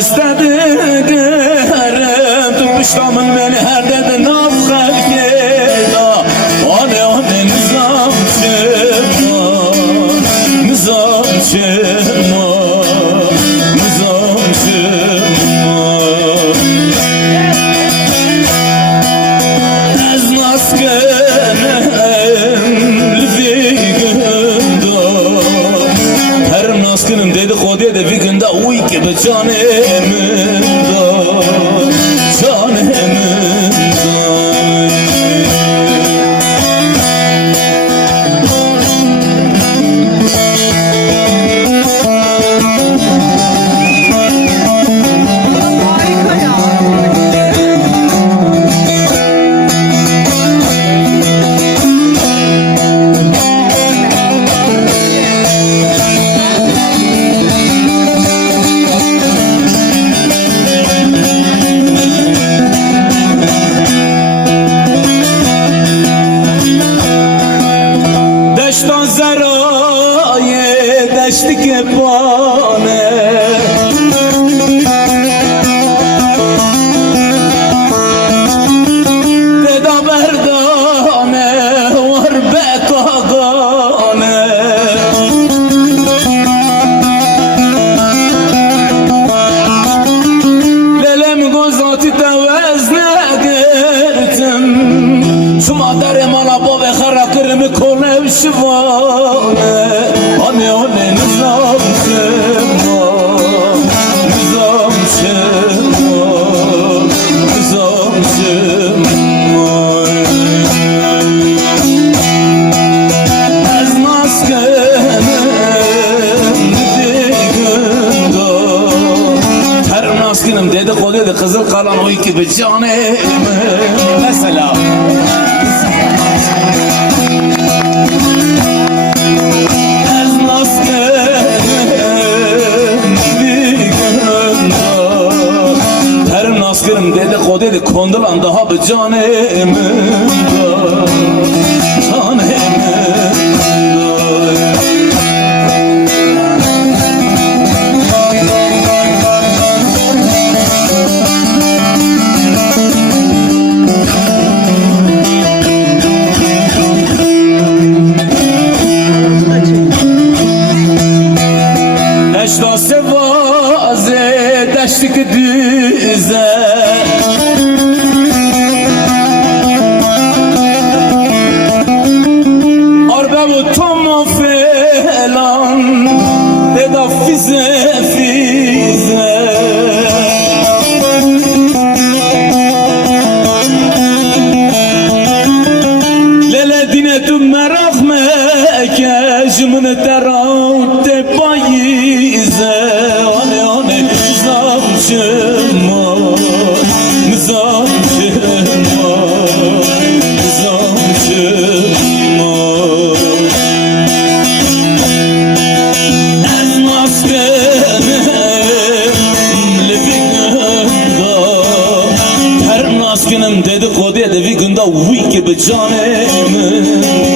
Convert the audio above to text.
istedi gırım tutmuştamın beni her dedi nafkar gela Ane ane nizam çıkma Nizam çıkma Nizam çıkma Ez naskenem Livi günde Her naskenim dedi kodiye de bir günde uy gibi canımda Canımda Deştan zerayı deştik ebane Deda berdane var bekagane Lelem gözatı tevezne girdim Şuma derim ala baba harakırımı kolev şivane Ane ane nizam çıkma Nizam çıkma Nizam çıkma Ez naskenem dedi günde Her naskenim dedi koduydu kızıl kalan o iki bir canım Mesela Askerim dedi kodedi kondulan daha bir canımda Canımda Deşta sevaze deştik düze Arbe tomo falan Deda fize fize Lele dine tu merak meke Jımını teran te bayize Ane ane nizam çıkma Nizam çıkma Nizam çıkma Ez naskenem Livi günde Her naskenim dedi kodiye de bir günde uy gibi canımda